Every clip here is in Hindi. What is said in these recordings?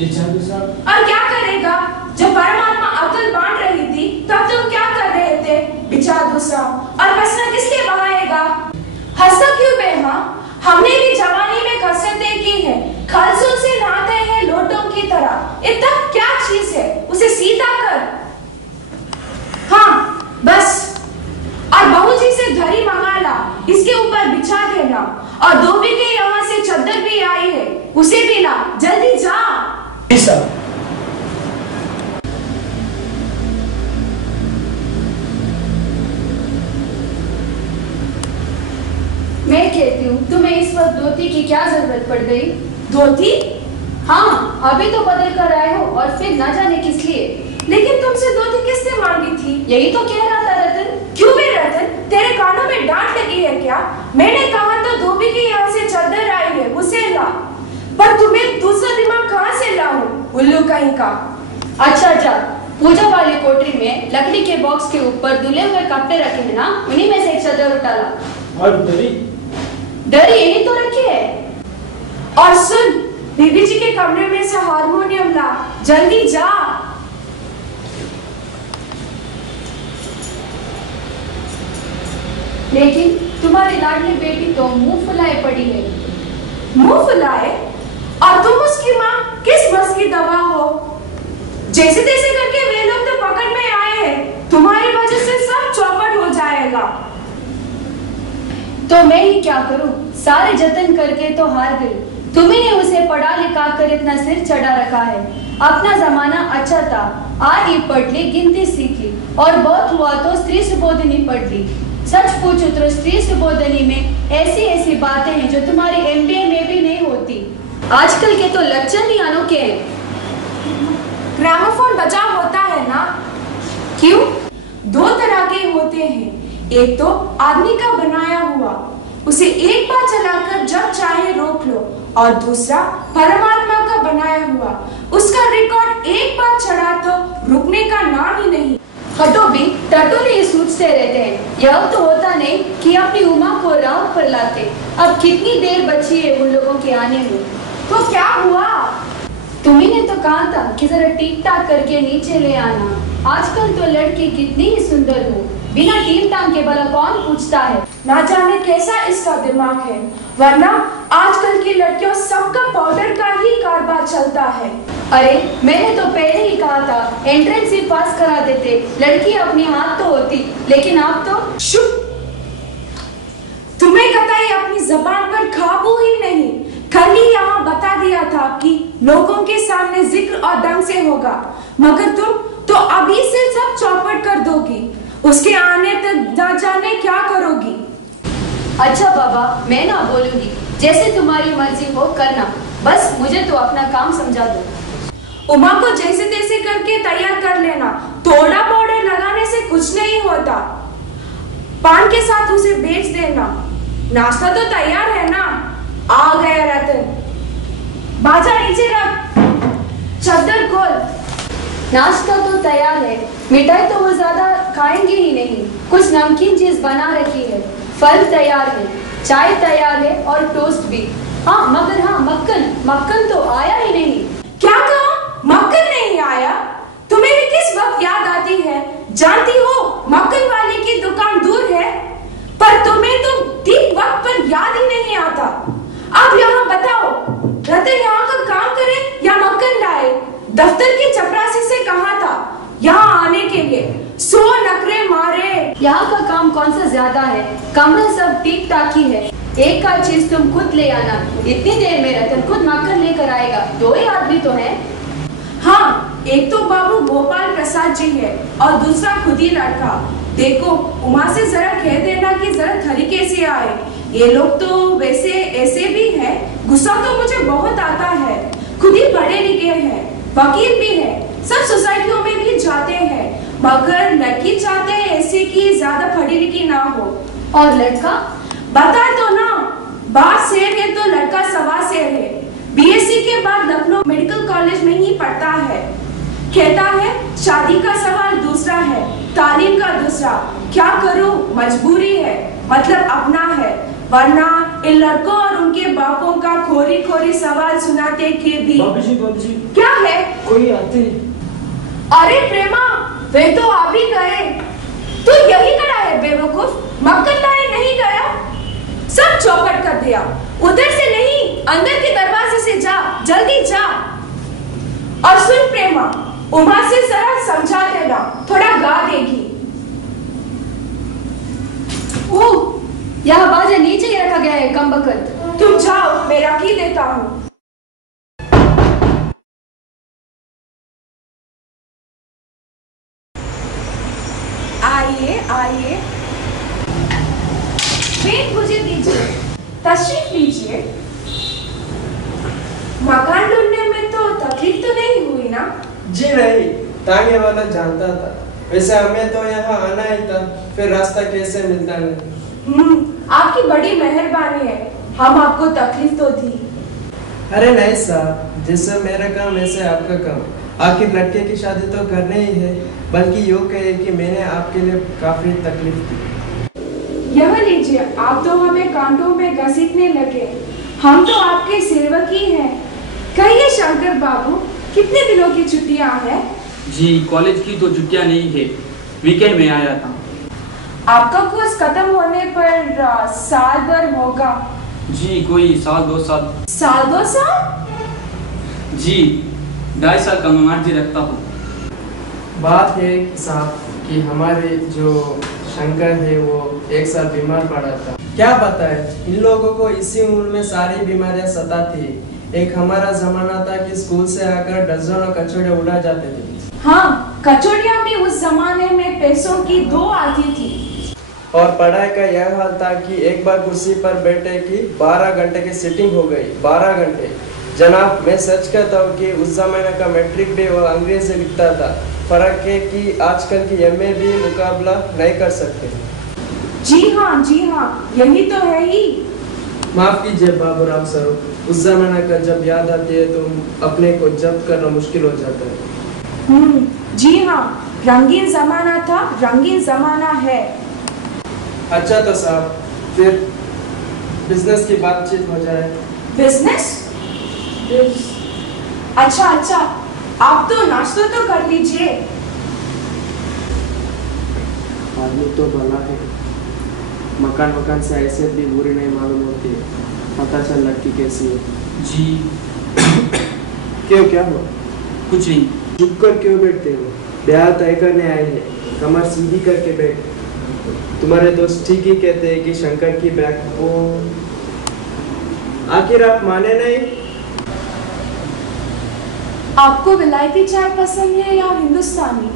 और क्या करेगा? जब परमात्मा अकल बांट रही थी तब तुम क्या कर रहे थे? बिचार दूसरा। और पसीना किस लिए बहाएगा? हंसता क्यों बे? हमने भी जवानी में कसरतें की है, खलसों से नहाते हैं लोटों की तरह। इतना क्या चीज है, उसे सीधा कर। हाँ बस। और बहू जी से धरी मंगा ला, इसके ऊपर बिछा देना। और धोबी के यहाँ से चादर भी आई है, उसे भी ला, जल्दी जा। मैं कहती हूँ तुम्हें इस वक्त धोती की क्या जरूरत पड़ गई? धोती? हाँ, अभी तो बदल कर आए हो और फिर ना जाने किस लिए। लेकिन तुमसे धोती किसने मांगी थी? यही तो कह रहा था रतन। क्यों बे रतन, तेरे कानों में डांट लगी है क्या? मैंने कहा तो धोबी के यहाँ से चादर आई है, उसे ला। पर तुम्हें दूसरा दिमाग कहाँ से लाऊं, उल्लू कहीं का। अच्छा, पूजा वाली कोठरी में लकड़ी के बॉक्स के ऊपर धुले हुए कपड़े रखे हैं ना, उन्हीं में से एक चादर उठा ला। और दरी यही तो रखी है। और सुन, बीबी जी के कमरे में से हारमोनियम ला, जल्दी जा। लेकिन तुम्हारी लाडली बेटी तो मुंह फुलाए पड़ी है। मुंह फुलाए? और तुम उसकी माँ किस बस की दवा हो? जैसे तैसे करके वे लोग तो पकड़ में आए हैं, तुम्हारी वजह से सब चौपट हो जाएगा। तो मैं ही क्या करूं? सारे जतन करके तो हार गई। तुम्ही ने उसे पढ़ा लिखा कर इतना सिर चढ़ा रखा है। अपना जमाना अच्छा था, आगे पढ़ ली, गिनती सीख ली, और बहुत हुआ तो स्त्री सुबोधनी पढ़ ली। सच पूछो तो स्त्री सुबोधनी में ऐसी ऐसी बातें हैं जो तुम्हारी एमबीए में भी नहीं होती। आजकल के तो लेक्चर ही अनोखे हैं। ग्रामोफोन बजा होता है ना? क्यों? दो तरह के होते हैं, एक तो आदमी का बनाया हुआ, उसे एक बार चलाकर जब चाहे रोक लो, और दूसरा परमात्मा का बनाया हुआ, उसका रिकॉर्ड एक बार चढ़ा तो रुकने का नाम ही नहीं। हटो भी, टटोले ये सोचते रहते हैं। यह तो होता नहीं कि अपनी उमा को राह पर लाते। अब कितनी देर बची है उन लोगों के आने में? तो क्या हुआ? तुम्ही ने तो कहा था कि जरा टीक टाक करके नीचे ले आना। आजकल तो लड़की कितनी ही सुंदर हो, बिना टीम टांग के भला कौन पूछता है? ना जाने कैसा इसका दिमाग है, वरना आजकल की लड़कियों सबका पाउडर का ही कारोबार चलता है। अरे मैंने तो पहले ही कहा था, एंट्रेंस ही पास करा देते, लड़की अपनी हाथ तो होती। लेकिन आप तो तुम्हें कतई अपनी जबान पर काबू ही नहीं। कल ही यहाँ बता दिया था कि लोगों के सामने जिक्र और ढंग से होगा, मगर तुम तो अभी से सब चौपट कर दोगी। उसके आने तक ना जाने क्या करोगी। अच्छा बाबा, मैं ना बोलूंगी, जैसे तुम्हारी मर्जी हो करना, बस मुझे तो अपना काम समझा दो। उमा को जैसे तैसे करके तैयार कर लेना, थोड़ा पाउडर लगाने से कुछ नहीं होता। पान के साथ उसे बेच देना। नाश्ता तो तैयार है ना? आ गया रतन, बाजा नीचे रख, चादर खोल। नाश्ता तो तैयार है, मिठाई तो वो ज्यादा खाएंगे ही नहीं, कुछ नमकीन चीज बना रखी है, फल तैयार है, चाय तैयार है और टोस्ट भी। हाँ मगर हाँ, मक्खन तो आया ही नहीं। क्या कहा? मक्खन नहीं आया? तुम्हें भी किस वक्त याद आती है? जानती हो मक्खन वाले की दुकान दूर है, पर तुम्हें तो ठीक वक्त पर याद ही नहीं आता। अब यहाँ बताओ, रतन यहाँ का काम करे या मक्खन लाए? दफ्तर की चपरासी से कहा था यहाँ आने के लिए, 100 नखरे मारे। यहाँ का काम कौन सा ज्यादा है, कमरा सब ठीक ठाक ही है। एक का चीज तुम खुद ले आना, इतनी देर में रतन खुद मक्खन लेकर आएगा। 2 ही आदमी तो है। हाँ, एक तो बाबू गोपाल प्रसाद जी है और दूसरा खुद ही लड़का। देखो, उमा से जरा कह देना कि जरा तरीके से आए। ये लोग तो वैसे ऐसे भी हैं, गुस्सा तो मुझे बहुत आता है। खुद ही पढ़े लिखे हैं, वकील भी है, सब सोसाइटियों में भी जाते हैं, मगर लड़की चाहते हैं ऐसे कि ज्यादा पढ़ी लिखी ना हो। और लड़का? बता तो ना, बात शेर है तो लड़का सवा शेर है। बीएससी के बाद लखनऊ मेडिकल कॉलेज में ही पढ़ता है। कहता है शादी का सवाल दूसरा है, तालीम का दूसरा। क्या करूं, मजबूरी है, मतलब अपना है। वरना इन लड़कों और उनके बापों का खोरी खोरी सवाल सुनाते के भी। बाबू जी क्या है? कोई आते। अरे प्रेमा, वे तो आ भी गए। तू यही खड़ा है बेवकूफ, मक्कर लाए नहीं गया? सब चौपट कर दिया। उधर से नहीं, अंदर के दरवाजे से जा, जल्दी जा। और सुन प्रेमा, उमा से जरा समझा देना, थोड़ा गा देगी। ओह, यह बाजा नीचे ही रखा गया है कमबख्त। तुम जाओ, मैं रख ही देता हूँ। आइए आइए, वेट मुझे दीजिए, तशरीफ लीजिए। मकान ढूंढने में तो तकलीफ तो नहीं हुई ना? जी नहीं, तांगे वाला जानता था। वैसे हमें तो यहाँ आना ही था, फिर रास्ता कैसे मिलता नहीं। आपकी बड़ी मेहरबानी है, हम आपको तकलीफ तो दी। अरे नहीं साहब, जैसे मेरा काम वैसे आपका काम। आखिर लड़के की शादी तो करने ही है, बल्कि यूँ कहे कि मैंने आपके लिए काफी तकलीफ दी। यह लीजिए, आप तो हमें कांटों में घसीटने लगे। हम तो आपके सेवक ही हैं। कहिए शंकर बाबू, कितने दिनों की छुट्टियां हैं? जी कॉलेज की तो छुट्टियां नहीं है, वीकेंड में आया था। आपका कोर्स खत्म होने पर साल भर होगा। जी कोई साल 2 साल। साल 2 साल? जी 2.5 साल का मैं मार्जी रखता हूँ। बात है साहब कि हमारे जो शंकर है वो 1 साल बीमार पड़ा था। क्या पता है, इन लोगों को इसी उम्र में सारी बीमारियां सताती है। एक हमारा जमाना था कि स्कूल से आकर दर्जनों कचौड़े उड़ा जाते थे। हाँ, कचौड़ियाँ भी उस जमाने में पैसों की 2 आती थी। और पढ़ाई का यह हाल था कि एक बार कुर्सी पर बैठे कि 12 घंटे की सिटिंग हो गई। 12 घंटे जनाब, मैं सच कहता हूँ कि उस जमाने का मैट्रिक भी वो अंग्रेजी से लिखता था। फर्क है कि आजकल की एमए भी मुकाबला नहीं कर सकते। जी हाँ, यही तो है ही। माफ कीजिए बाबूराम सर, उस जमाने का जब याद आती है तो अपने को जब्त करना मुश्किल हो जाता है। जी हाँ, रंगीन जमाना था, रंगीन जमाना है। अच्छा तो साहब, फिर बिजनेस की बातचीत हो जाए। बिजनेस? अच्छा, आप तो नाश्ता तो कर लीजिए। आदमी तो भला है, मकान से ऐसे भी बुरी नहीं मालूम होती है। पता चल लड़की कैसी है। जी क्यों, क्या हुआ? कुछ नहीं। चुप कर क्यों बैठते हो? ब्याह तय करने आए हैं, कमर सीधी करके बैठ। तुम्हारे दोस्त ठीक ही कहते हैं कि शंकर की बैक को। आखिर आप माने नहीं? आपको विलायती चाय पसंद है या हिंदुस्तानी?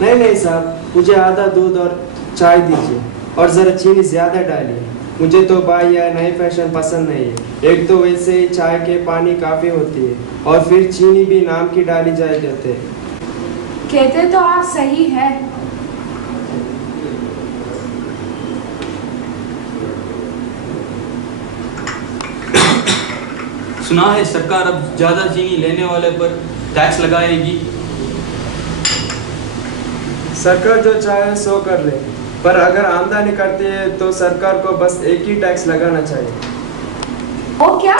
नहीं साहब, मुझे आधा दूध और चाय दीजिए, और जरा चीनी ज्यादा डालिए। मुझे तो भाई यह नए फैशन पसंद नहीं है। एक तो वैसे ही चाय के पानी काफी होती है, और फिर चीनी भी नाम की डाली जाए जाते। कहते तो आप सही है। सुना है सरकार अब ज्यादा चीनी लेने वाले पर टैक्स लगाएगी। सरकार जो चाहे सो कर ले, पर अगर आमदनी करती है तो सरकार को बस एक ही टैक्स लगाना चाहिए। ओ क्या?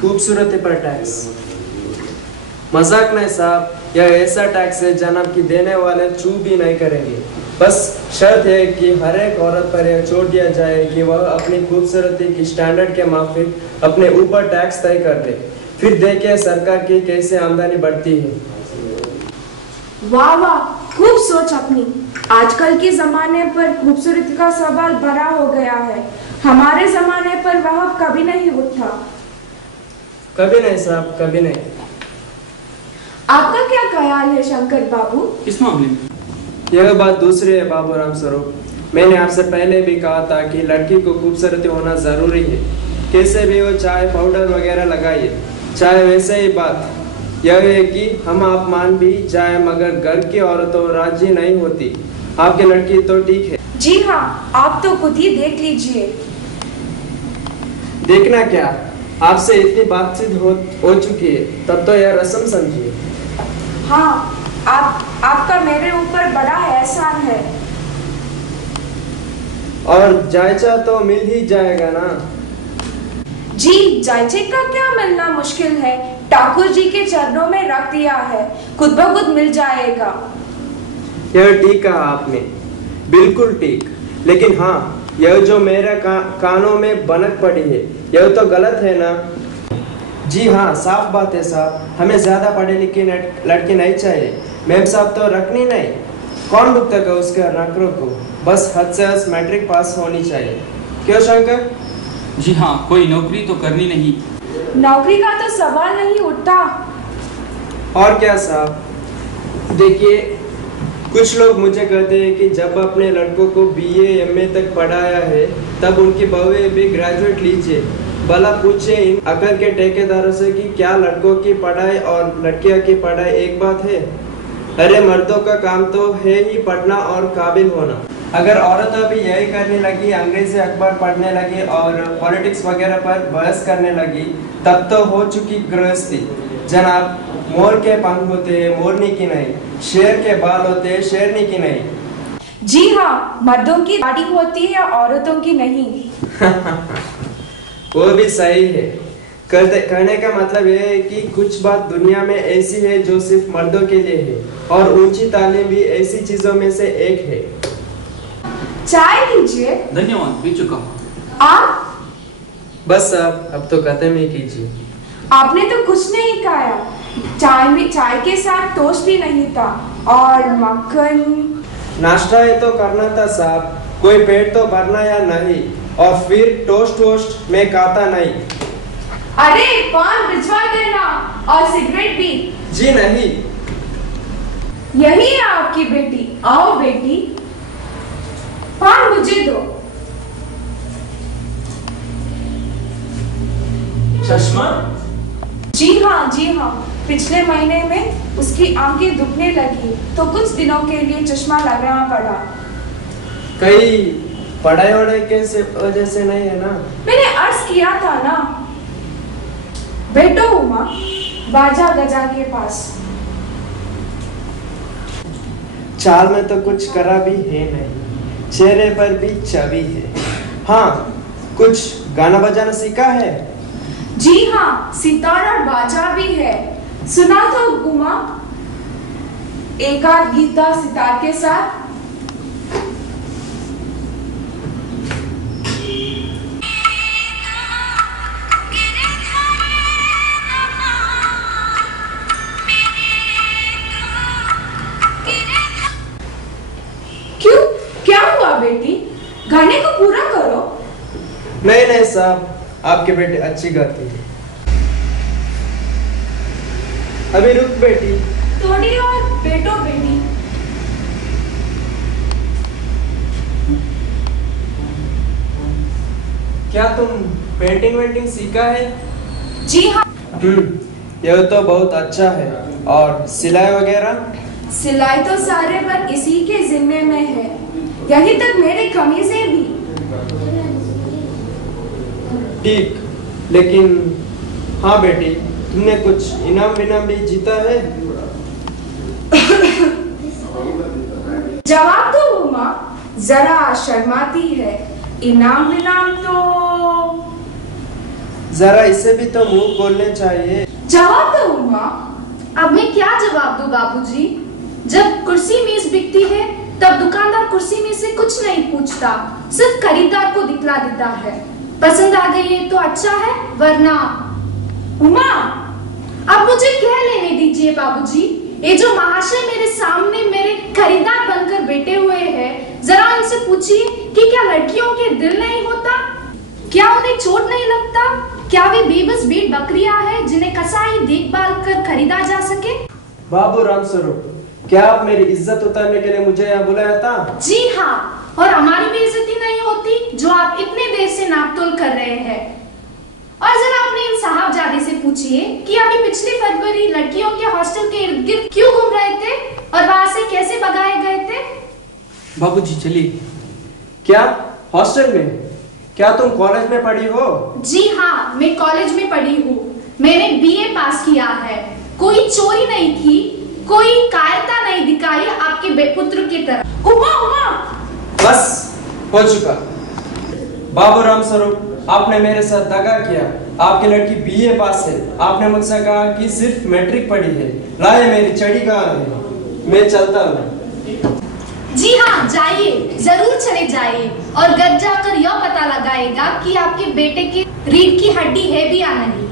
खूबसूरती पर टैक्स। मजाक नहीं साहब, यह ऐसा टैक्स है जनाब की देने वाले चू भी नहीं करेंगे। बस शर्त है कि हर एक औरत पर यह छोड़ दिया जाए कि वह अपनी खूबसूरती की स्टैंडर्ड के माफिक अपने ऊपर टैक्स तय कर दे। फिर देखिए सरकार की कैसे आमदनी बढ़ती है। वाह, खूब सोच अपनी। आजकल के जमाने पर खूबसूरती का सवाल बड़ा हो गया है। हमारे जमाने पर वह कभी नहीं उठा। कभी नहीं साहब, कभी नहीं। आपका क्या ख्याल है शंकर बाबू? किस मामले में? यह बात दूसरी है बाबूराम स्वरूप। मैंने आपसे पहले भी कहा था कि लड़की को खूबसूरती होना जरूरी है। कैसे भी वो चाय पाउडर वगैरह लगाइए, चाहे वैसे ही बात यह है कि हम आप मान भी जाए, मगर घर की औरतों राजी नहीं होती। आपकी लड़की तो ठीक है। जी हाँ, आप तो खुद ही देख लीजिए। देखना क्या, आपसे इतनी बातचीत हो चुकी है, तब तो यह रस्म समझिए। हाँ, आपका मेरे ऊपर बड़ा एहसान है। और जायचा तो मिल ही जाएगा ना। जी, जायचे का क्या मिलना मुश्किल है, ठाकुर जी के चरणों में रख दिया है, खुद ब खुद मिल जाएगा। यह ठीक कहा आपने, बिल्कुल ठीक। लेकिन हाँ, यह जो मेरे कानों में बनक पड़ी है, यह तो गलत है ना। जी हाँ, साफ बात है साहब, हमें ज्यादा पढ़े लिखे लड़के नहीं चाहिए। मैम साहब तो रखनी नहीं, कौन भुगतेगा उसके नखरों को, बस हद से हद मैट्रिक पास होनी चाहिए। क्यों शंकर? जी हाँ, कोई नौकरी तो करनी नहीं। नौकरी का तो सवाल नहीं उठता। और क्या साहब, देखिए कुछ लोग मुझे कहते हैं कि जब अपने लड़कों को BA MA तक पढ़ाया है तब उनकी बहुएं भी ग्रेजुएट लीजिए। भला पूछे इन अकल के ठेकेदारों से कि क्या लड़कों की पढ़ाई और लड़कियों की पढ़ाई एक बात है? अरे मर्दों का काम तो है ही पढ़ना और काबिल होना। अगर औरतें भी यही करने लगी, अंग्रेजी अखबार पढ़ने लगी और पॉलिटिक्स वगैरह पर बहस करने लगी, तब तो हो चुकी गृहस्थी। जनाब, मोर के पंख होते हैं मोरनी की नहीं, शेर के बाल होते हैं शेरनी की नहीं। जी हाँ, मर्दों की दाढ़ी होती है औरतों की नहीं। वो भी सही है। कहने का मतलब यह है कि कुछ बात दुनिया में ऐसी है जो सिर्फ मर्दों के लिए है, और ऊंची तालीम भी ऐसी चीजों में से एक है। चाय लीजिए। धन्यवाद, पी चुका। आप? बस साहब, अब तो खत्म ही कीजिए। आपने तो कुछ नहीं खाया, चाय के साथ टोस्ट भी नहीं था और मक्खन। नाश्ता है तो करना था साहब, कोई पेट तो भरना या नहीं, और फिर टोस्ट मैं खाता नहीं। अरे पान भिजवा देना और सिगरेट भी। जी नहीं। यही है आपकी बेटी, आओ बेटी, पान मुझे दो। चश्मा? जी हाँ, जी हाँ, पिछले महीने में उसकी आंखें दुखने लगी तो कुछ दिनों के लिए चश्मा लगाना पड़ा। कहीं पढ़ाई वढ़ाई के वजह से नहीं है ना? मैंने अर्ज किया था ना। बैठो उमा, बाजा गजा के पास। चाल में तो कुछ करा भी है नहीं, चेहरे पर भी छवि है। हाँ, कुछ गाना बजाना सीखा है? जी हाँ, सितार और बाजा भी है। सुना तो उमा एक आध गीता सितार के साथ। क्यों, क्या हुआ बेटी? गाने को पूरा करो। नहीं नहीं साहब, आपके बेटे अच्छी गाती है। अभी रुक बेटी। थोड़ी और बैठो बेटी। क्या तुम पेंटिंग वेंटिंग सीखा है? जी हाँ। यह तो बहुत अच्छा है। और सिलाई वगैरह? सिलाई तो सारे पर इसी के जिम्मे में है, यही तक मेरी कमीजें भी। ठीक, लेकिन हाँ बेटी, तुमने कुछ इनाम विनाम भी जीता है? जवाब दो उमा, जरा शर्माती है। इनाम विनाम तो जरा इसे भी तो मुंह खोलने चाहिए। जवाब दो उमा। अब मैं क्या जवाब दूं बाबूजी? जब कुर्सी मेज बिकती है तब दुकानदार कुर्सी में से कुछ नहीं पूछता, सिर्फ खरीदार को दिखला देता है। पसंद आ गई है तो अच्छा है, वरना। उमा, अब मुझे कह लेने दीजिए बाबूजी। ये जो महाशय मेरे सामने मेरे खरीदार बनकर बैठे हुए हैं, जरा उनसे पूछिए कि क्या लड़कियों के दिल नहीं होता? क्या उन्हें चोट नहीं लगता? क्या वे बेबस भेड़ बकरियां हैं जिन्हें कसाई देखभाल कर खरीदा जा सके? बाबू रामस्वरूप, क्या आप मेरी इज्जत उतारने के लिए मुझे यहाँ बुलाया था? जी हाँ, और हमारी बेइज्जती नहीं होती जो आप इतने देर से नापतोल कर रहे हैं। और जरा अपने इन साहबजादे से पूछिए कि अभी पिछली फरवरी लड़कियों के हॉस्टल के इर्द गिर्द क्यों घूम रहे थे और वहां से कैसे भगाए गए थे? बाबूजी चलिए। क्या हॉस्टल में? क्या तुम कॉलेज में पढ़ी हो? जी हाँ, मैं कॉलेज में पढ़ी हूँ। मैंने BA पास किया है। कोई चोरी नहीं की, कोई कायरता नहीं दिखाई आपके बेपुत्र की तरह। उमा, उमा। बस हो चुका। बाबू राम स्वरूप, आपने मेरे साथ दगा किया। आपकी लड़की बीए पास है। आपने मुझसे कहा कि सिर्फ मैट्रिक पढ़ी है। लाए मेरी चढ़ी कहाँ है? मैं चलता हूँ। जी हाँ, जाइए, जरूर चले जाइए और घर जाकर यह पता लगाएगा कि आपके बेटे की रीढ़ की हड्डी है भी या नहीं।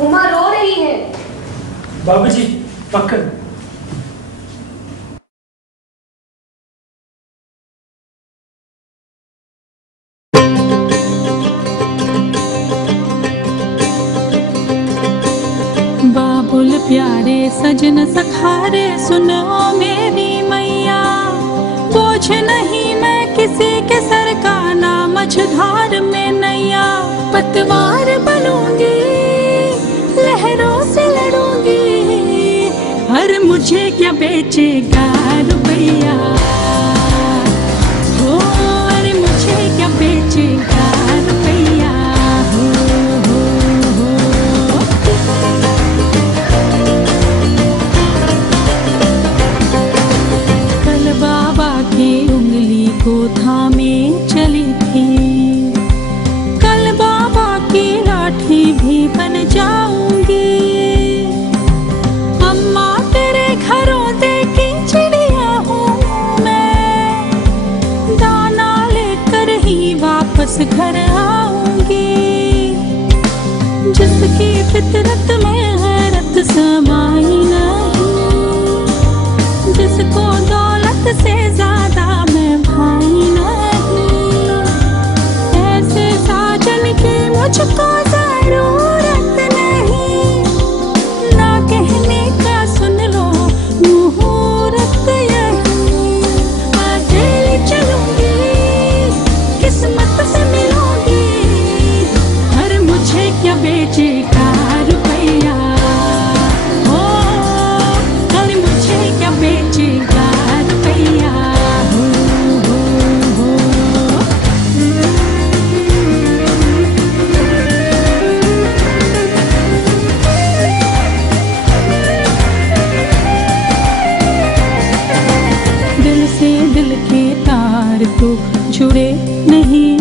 उमा रो रही है। बाबूजी, पकड़। बाबुल प्यारे सजन सखारे सुनो मेरी मैया, बोझ नहीं मैं किसी के सर का, ना मझधार में नैया। पतवार बनूंगी, लहरों से लड़ूंगी, हर मुझे क्या बेचेगा रुपया। हो अरे मुझे क्या बेचेगा रुपया। हो कल बाबा की उंगली को थामे चली थी, कल बाबा की लाठी भी बन जाऊंगी। अम्मा तेरे घरों देखी चिड़िया हूँ मैं, दाना लेकर ही वापस घर आऊंगी। जिसकी फितरत में हैरत समाई नहीं, जिसको दौलत से ज्यादा मैं भाई नहीं, ऐसे साजन की मुझको जरूरत नहीं। ना कहने का सुन लो मुहूर्त यही, अकेली चलूंगी किस्मत से मिलूंगी, हर मुझे क्या बेचेगा रुपया। हो हर मुझे क्या बेचेगा रुपया। दिल से दिल के तार तो जुड़े नहीं,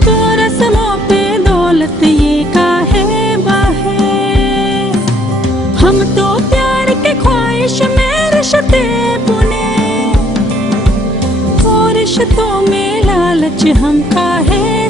तो रस्मों पे दौलत ये काहे बाहे। हम तो प्यार के ख्वाहिश में रिश्ते बुने, और रिश्तों में लालच हम काहे